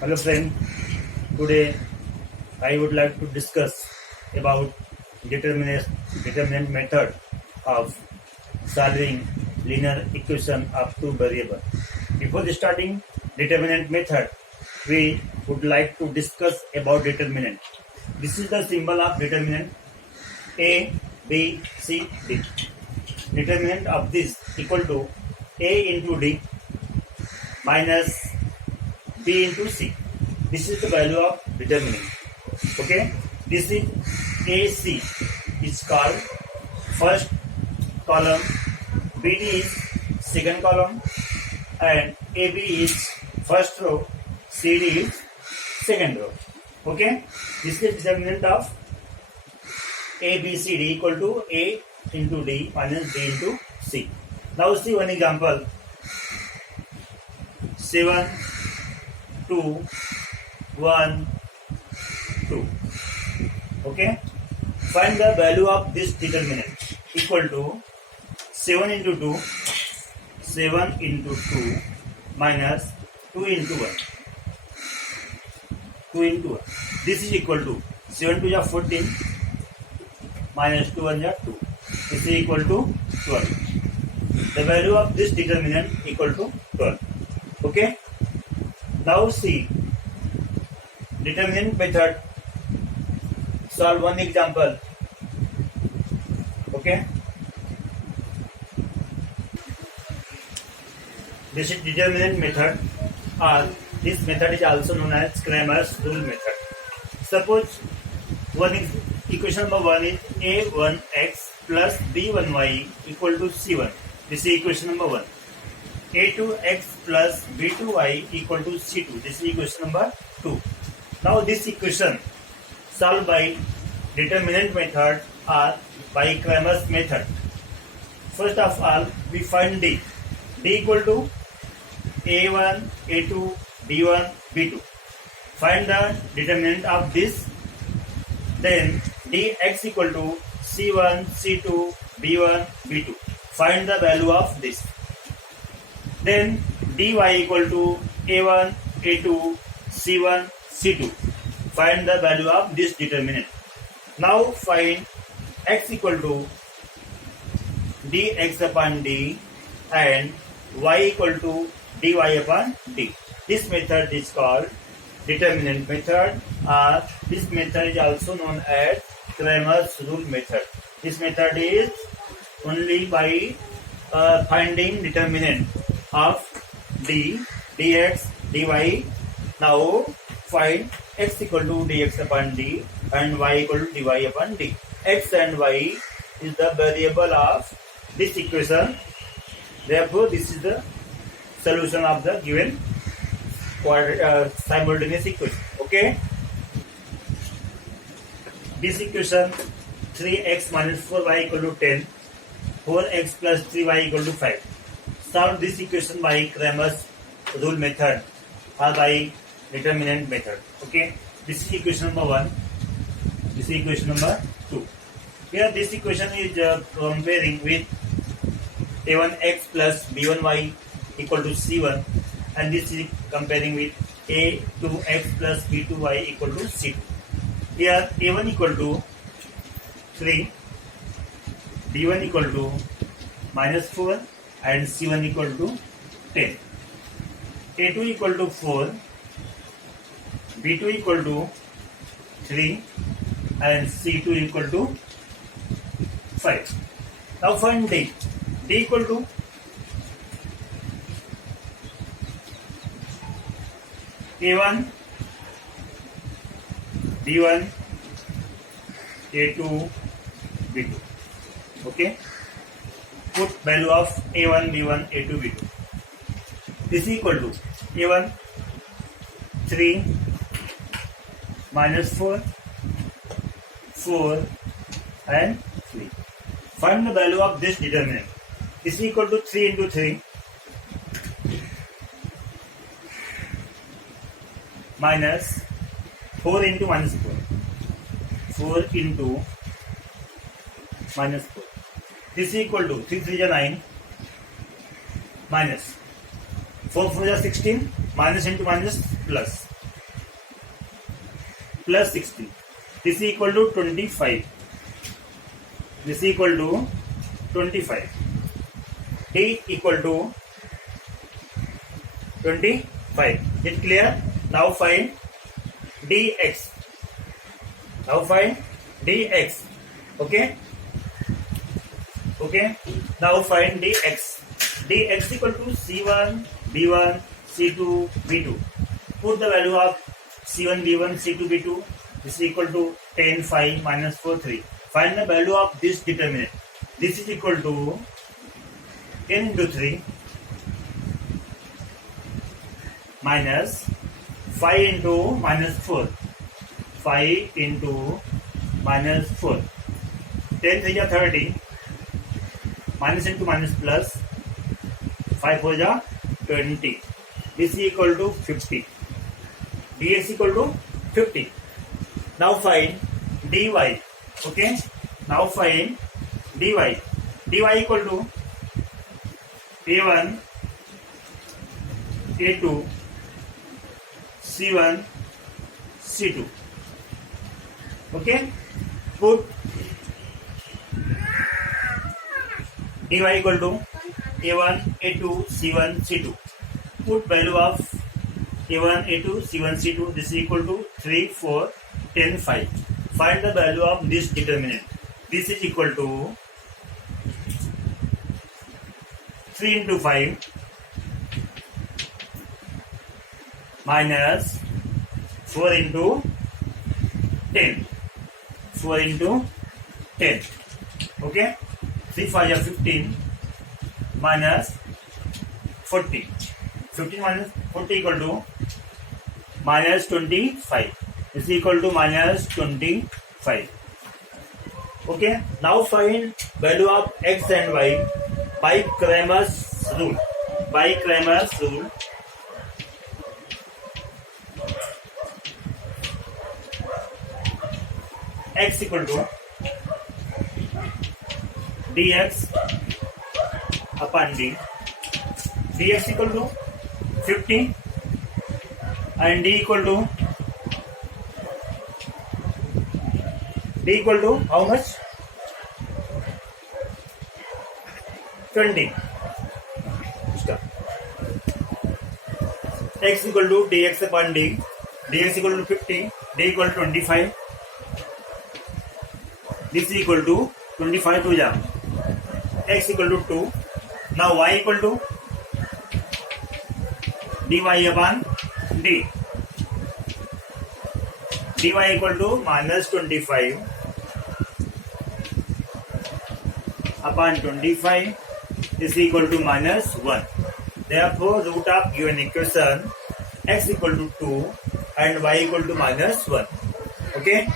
Hello friend, today I would like to discuss about determinant method of solving linear equation of two variable. Before starting determinant method, we would like to discuss about determinant. This is the symbol of determinant A, B, C, D. Determinant of this equal to A into D minus B into C. This is the value of determinant. Okay, this is AC is called first column, BD is second column, and AB is first row, CD is second row. Okay, this is determinant of ABCD equal to A into D minus D into C. Now see one example. 7, 2, 1, 2. Okay. Find the value of this determinant equal to 7 into 2, 7 into 2 minus 2 into 1. 2 into 1. This is equal to 7 to 14 minus 2 1 2. This is equal to 12. The value of this determinant equal to 12. Okay. Now see determinant method. Solve one example. Okay. This is determinant method, or this method is also known as Cramer's rule method. Suppose equation number 1 is a1x plus b1y equal to c1. This is equation number 1. a2x plus b2y equal to c2. This is equation number 2. Now this equation solved by determinant method or by Cramer's method. First of all, we find D. D equal to a1, a2, b1, b2. Find the determinant of this. Then dx equal to c1, c2, b1, b2. Find the value of this. Then dy equal to a1, a2, c1, c2. Find the value of this determinant. Now find x equal to dx upon d and y equal to dy upon d. This method is called determinant method, or this method is also known as Cramer's rule method. This method is only by finding determinant of d, dx, dy. Now find x equal to dx upon d and y equal to dy upon d. X and y is the variable of this equation. Therefore, this is the solution of the given simultaneous equation. Okay. This equation 3x minus 4y equal to 10, 4x plus 3y equal to 5. Solve this equation by Cramer's rule method or by determinant method. Okay. This is equation number 1. This is equation number 2. Here this equation is comparing with a1x plus b1y equal to c1, and this is comparing with a2x plus b2y equal to c2. Here a1 equal to 3, b1 equal to minus 4 and c1 equal to 10. a2 equal to 4, b2 equal to 3 and c2 equal to 5. Now find d. D equal to a1, b1, a2, b2. Okay. Put value of a1, b1, a2, b2. This is equal to a1 3 minus 4, 4 and 3. Find the value of this determinant. This is equal to 3 into 3 minus 4 into minus 4. 4 into minus 4. This is equal to 3 3 is 9 minus 4 4 is 16, minus into minus plus plus 60. This is equal to 25. This is equal to 25. D equal to 25. Is it clear? Now find dx. Now find dx. Okay? Okay. Now find dx. Dx equal to C1, B1, C2, B2. Put the value of C1, B1, C2, B2. This is equal to 10, 5, minus 4, 3. Find the value of this determinant. This is equal to 10 into 3 minus 5 into minus 4. 5 into minus 4. 10 3 is 30. Minus into minus plus. 5 4 is 20. This is equal to 50. Dx equal to 50. Now find dy. Okay. Now find dy. Dy equal to A1, A2, C1, C2. Okay. Put dy equal to A1, A2, C1, C2. Put value of A1, A2, C1, C2. This is equal to 3, 4, 10, 5. Find the value of this determinant. This is equal to 3 into 5 minus 4 into 10. 4 into 10. Okay. 3 5 is 15 minus 40. 15 minus 40 equal to minus 25. This is equal to minus 25. Okay. Now find value of x and y by Cramer's rule. By Cramer's rule. X equal to dx upon d. Dx equal to 50 and d equal to how much? 20. X equal to dx upon d. Dx equal to 50. D equal to 25. This is equal to 25 to jam. X equal to 2. Now y equal to dy upon d. dy equal to minus 25 upon 25 is equal to minus 1. Therefore, root of given equation x equal to 2 and y equal to minus 1. Okay.